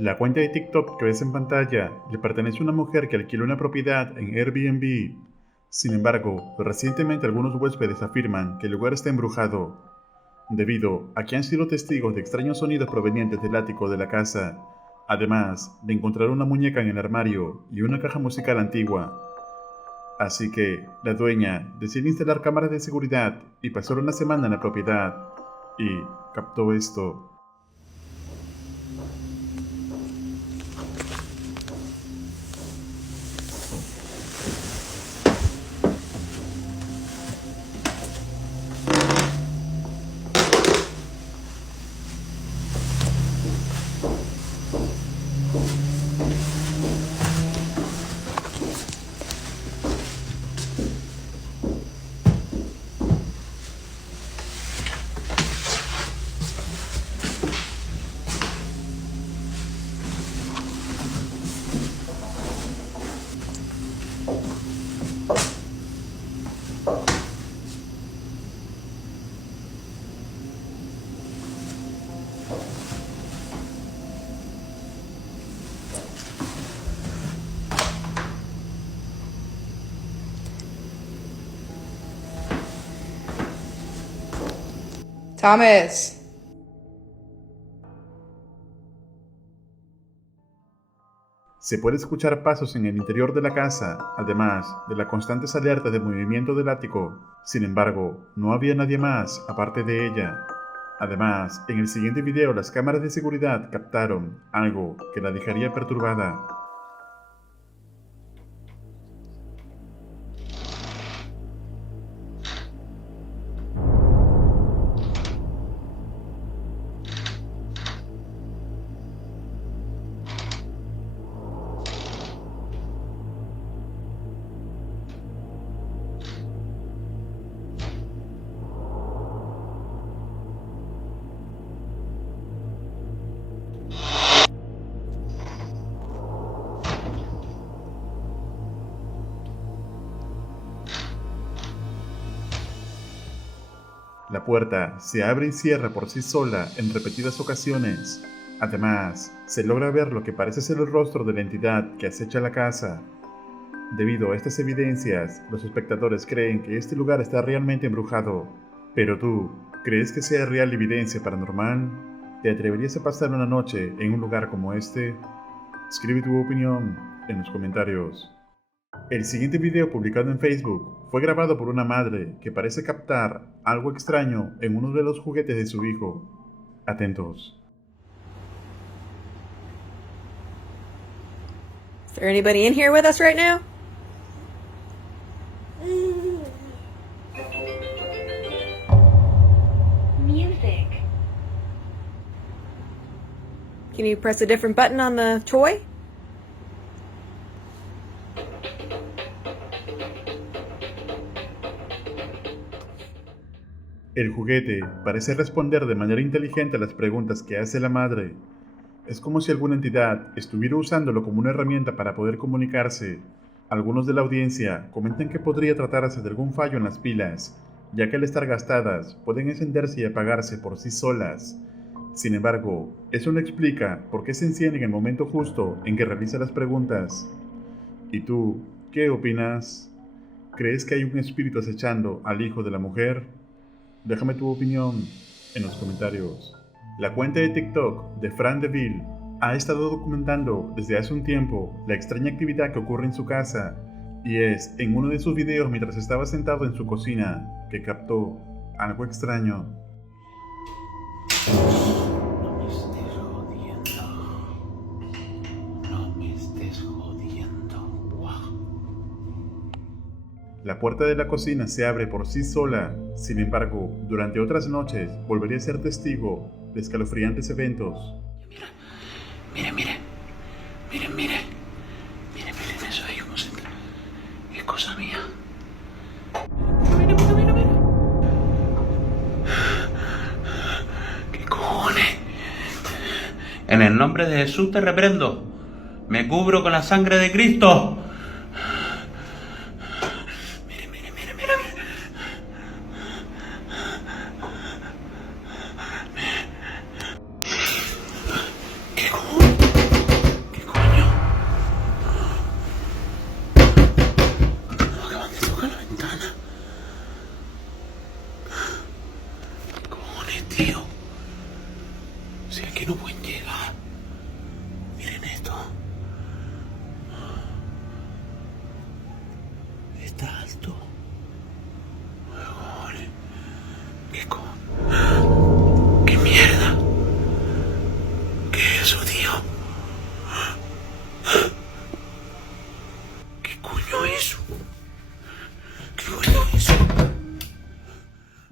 La cuenta de TikTok que ves en pantalla le pertenece a una mujer que alquiló una propiedad en Airbnb. Sin embargo, recientemente algunos huéspedes afirman que el lugar está embrujado, debido a que han sido testigos de extraños sonidos provenientes del ático de la casa, además de encontrar una muñeca en el armario y una caja musical antigua. Así que la dueña decide instalar cámaras de seguridad y pasar una semana en la propiedad, y captó esto. Thomas. Se puede escuchar pasos en el interior de la casa, además de las constantes alertas de movimiento del ático. Sin embargo, no había nadie más aparte de ella. Además, en el siguiente video las cámaras de seguridad captaron algo que la dejaría perturbada. La puerta se abre y cierra por sí sola en repetidas ocasiones. Además, se logra ver lo que parece ser el rostro de la entidad que acecha la casa. Debido a estas evidencias, los espectadores creen que este lugar está realmente embrujado. Pero tú, ¿crees que sea real evidencia paranormal? ¿Te atreverías a pasar una noche en un lugar como este? Escribe tu opinión en los comentarios. El siguiente video publicado en Facebook fue grabado por una madre que parece captar algo extraño en uno de los juguetes de su hijo. Atentos. Is there anybody in here with us right now? Music. Can you press a different button on the toy? El juguete parece responder de manera inteligente a las preguntas que hace la madre. Es como si alguna entidad estuviera usándolo como una herramienta para poder comunicarse. Algunos de la audiencia comentan que podría tratarse de algún fallo en las pilas, ya que al estar gastadas pueden encenderse y apagarse por sí solas. Sin embargo, eso no explica por qué se enciende en el momento justo en que realiza las preguntas. ¿Y tú, qué opinas? ¿Crees que hay un espíritu acechando al hijo de la mujer? Déjame tu opinión en los comentarios. La cuenta de TikTok de Fran Deville ha estado documentando desde hace un tiempo la extraña actividad que ocurre en su casa, y es en uno de sus videos mientras estaba sentado en su cocina que captó algo extraño. No me estés jodiendo. No me estés jodiendo. Buah. La puerta de la cocina se abre por sí sola. Sin embargo, durante otras noches volvería a ser testigo de escalofriantes eventos. Mire, mire. Mire, mire. Mire, miren eso ahí cómo se entra. Es cosa mía. Mira, mira, mira, mira. ¿Qué cojones? En el nombre de Jesús te reprendo. Me cubro con la sangre de Cristo. Mire, mire, mire, mire, mire. ¿Qué cojones?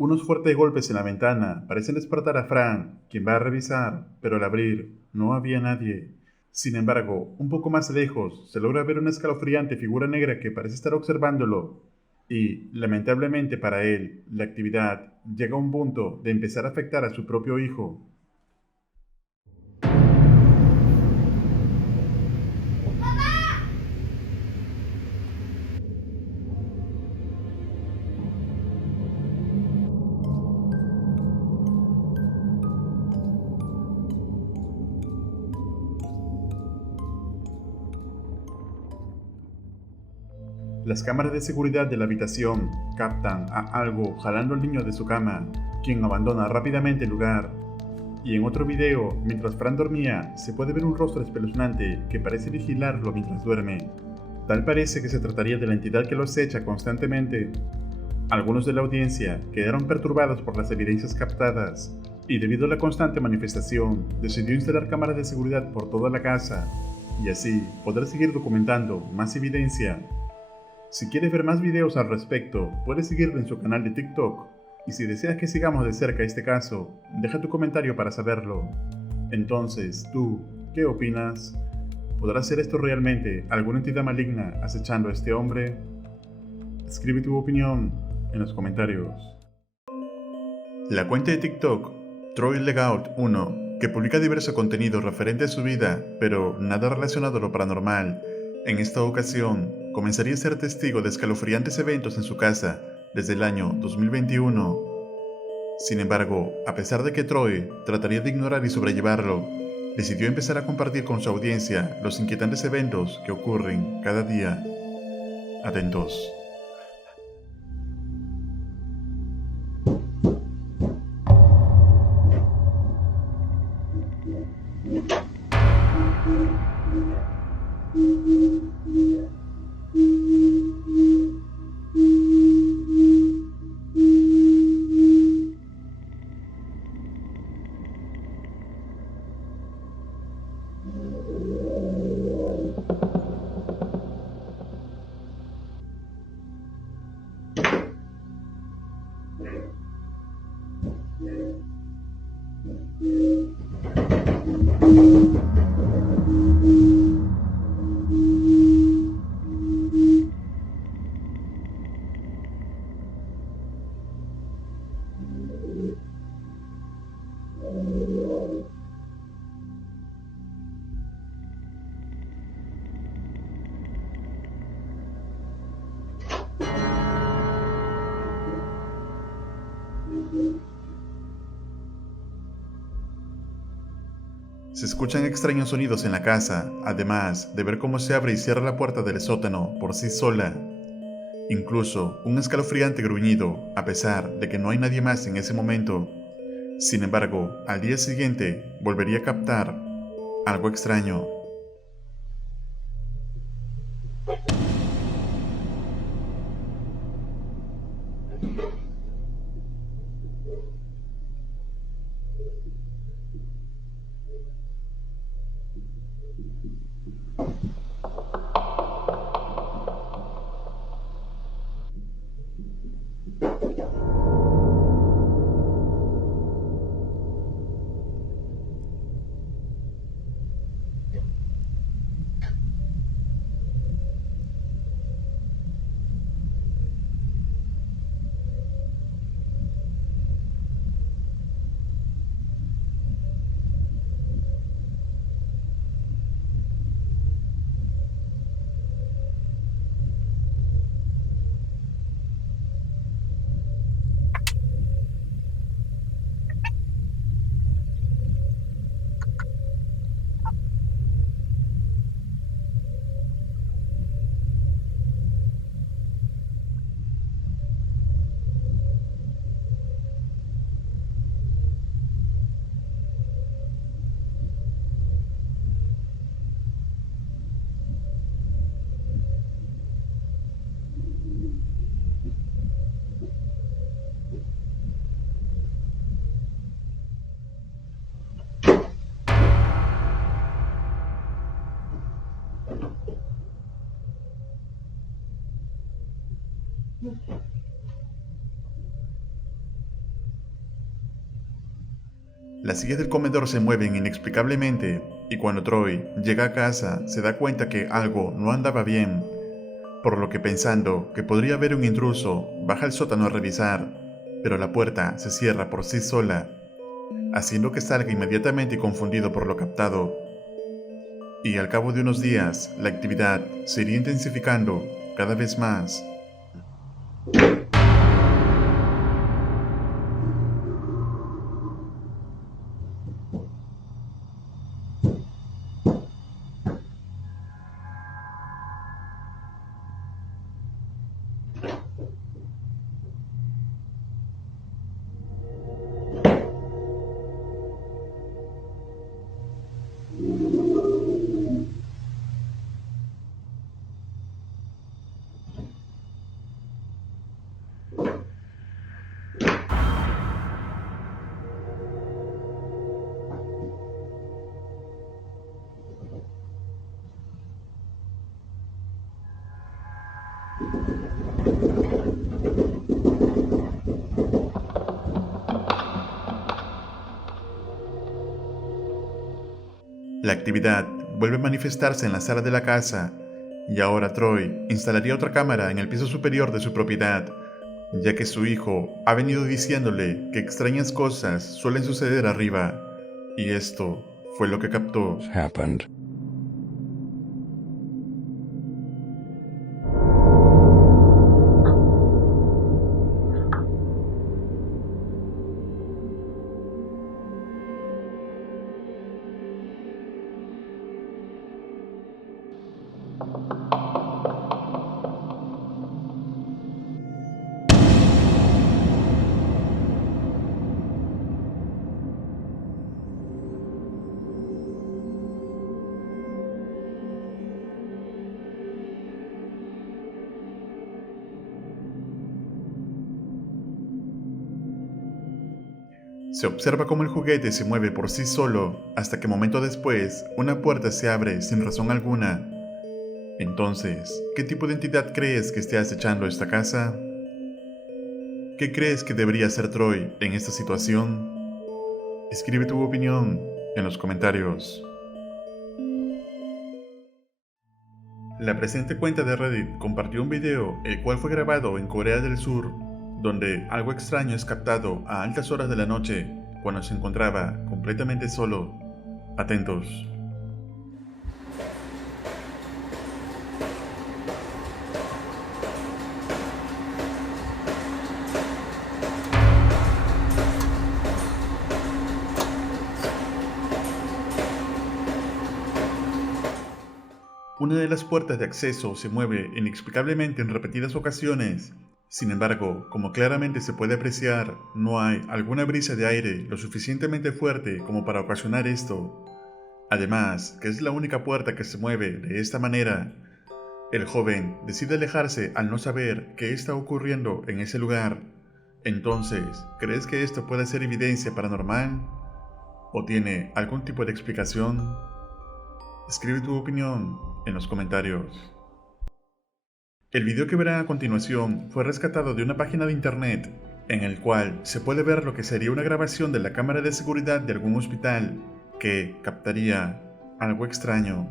Unos fuertes golpes en la ventana parecen despertar a Frank, quien va a revisar, pero al abrir no había nadie. Sin embargo, un poco más lejos se logra ver una escalofriante figura negra que parece estar observándolo. Y, lamentablemente para él, la actividad llega a un punto de empezar a afectar a su propio hijo. Las cámaras de seguridad de la habitación captan a algo jalando al niño de su cama, quien abandona rápidamente el lugar. Y en otro video, mientras Fran dormía, se puede ver un rostro espeluznante que parece vigilarlo mientras duerme. Tal parece que se trataría de la entidad que lo acecha constantemente. Algunos de la audiencia quedaron perturbados por las evidencias captadas, y debido a la constante manifestación, decidió instalar cámaras de seguridad por toda la casa, y así poder seguir documentando más evidencia. Si quieres ver más videos al respecto, puedes seguirlo en su canal de TikTok, y si deseas que sigamos de cerca este caso, deja tu comentario para saberlo. Entonces, ¿tú qué opinas? ¿Podrá ser esto realmente alguna entidad maligna acechando a este hombre? Escribe tu opinión en los comentarios. La cuenta de TikTok, Troy Legault 1, que publica diverso contenido referente a su vida, pero nada relacionado a lo paranormal, en esta ocasión comenzaría a ser testigo de escalofriantes eventos en su casa desde el año 2021. Sin embargo, a pesar de que Troy trataría de ignorar y sobrellevarlo, decidió empezar a compartir con su audiencia los inquietantes eventos que ocurren cada día. Atentos. Se escuchan extraños sonidos en la casa, además de ver cómo se abre y cierra la puerta del sótano por sí sola. Incluso un escalofriante gruñido, a pesar de que no hay nadie más en ese momento. Sin embargo, al día siguiente volvería a captar algo extraño. Las sillas del comedor se mueven inexplicablemente y cuando Troy llega a casa se da cuenta que algo no andaba bien, por lo que pensando que podría haber un intruso, baja al sótano a revisar, pero la puerta se cierra por sí sola, haciendo que salga inmediatamente confundido por lo captado. Y al cabo de unos días, la actividad se iría intensificando cada vez más. La actividad vuelve a manifestarse en la sala de la casa, y ahora Troy instalaría otra cámara en el piso superior de su propiedad, ya que su hijo ha venido diciéndole que extrañas cosas suelen suceder arriba, y esto fue lo que captó. Happened. Se observa cómo el juguete se mueve por sí solo hasta que momento después una puerta se abre sin razón alguna. Entonces, ¿qué tipo de entidad crees que esté acechando esta casa? ¿Qué crees que debería hacer Troy en esta situación? Escribe tu opinión en los comentarios. La presente cuenta de Reddit compartió un video el cual fue grabado en Corea del Sur, donde algo extraño es captado a altas horas de la noche cuando se encontraba completamente solo. Atentos. Una de las puertas de acceso se mueve inexplicablemente en repetidas ocasiones. Sin embargo, como claramente se puede apreciar, no hay alguna brisa de aire lo suficientemente fuerte como para ocasionar esto. Además, que es la única puerta que se mueve de esta manera. El joven decide alejarse al no saber qué está ocurriendo en ese lugar. Entonces, ¿crees que esto puede ser evidencia paranormal? ¿O tiene algún tipo de explicación? Escribe tu opinión en los comentarios. El video que verán a continuación fue rescatado de una página de internet, en el cual se puede ver lo que sería una grabación de la cámara de seguridad de algún hospital, que captaría algo extraño.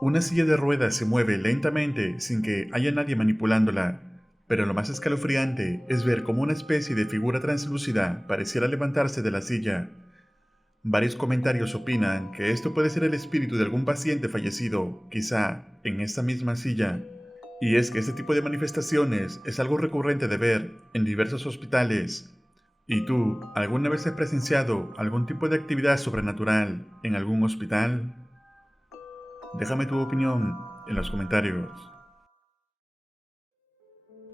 Una silla de ruedas se mueve lentamente sin que haya nadie manipulándola, pero lo más escalofriante es ver cómo una especie de figura translúcida pareciera levantarse de la silla. Varios comentarios opinan que esto puede ser el espíritu de algún paciente fallecido, quizá en esta misma silla. Y es que este tipo de manifestaciones es algo recurrente de ver en diversos hospitales, ¿Y tú, alguna vez has presenciado algún tipo de actividad sobrenatural en algún hospital? Déjame tu opinión en los comentarios.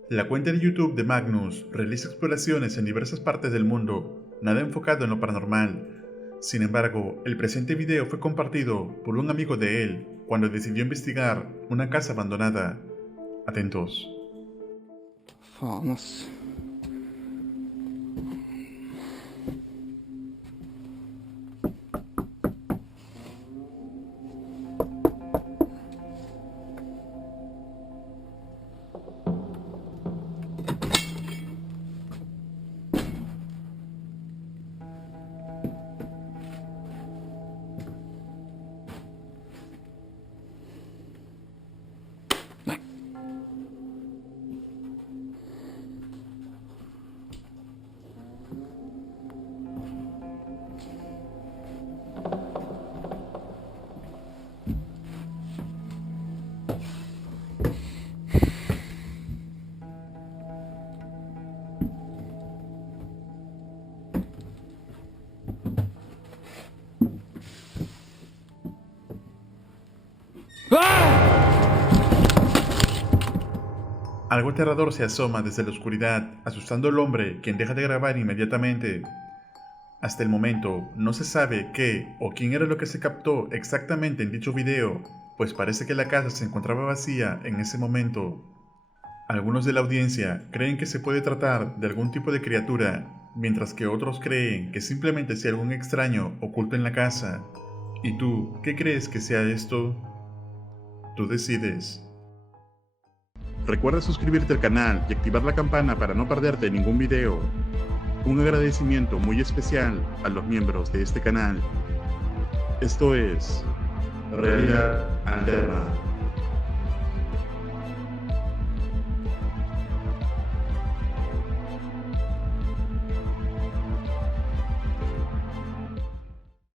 La cuenta de YouTube de Magnus realiza exploraciones en diversas partes del mundo, nada enfocado en lo paranormal. Sin embargo, el presente video fue compartido por un amigo de él cuando decidió investigar una casa abandonada. Atentos. Vamos. Algo aterrador se asoma desde la oscuridad, asustando al hombre, quien deja de grabar inmediatamente. Hasta el momento, no se sabe qué o quién era lo que se captó exactamente en dicho video, pues parece que la casa se encontraba vacía en ese momento. Algunos de la audiencia creen que se puede tratar de algún tipo de criatura, mientras que otros creen que simplemente sea algún extraño oculto en la casa. ¿Y tú, qué crees que sea esto? Tú decides. Recuerda suscribirte al canal y activar la campana para no perderte ningún video. Un agradecimiento muy especial a los miembros de este canal. Esto es Realidad Alterna.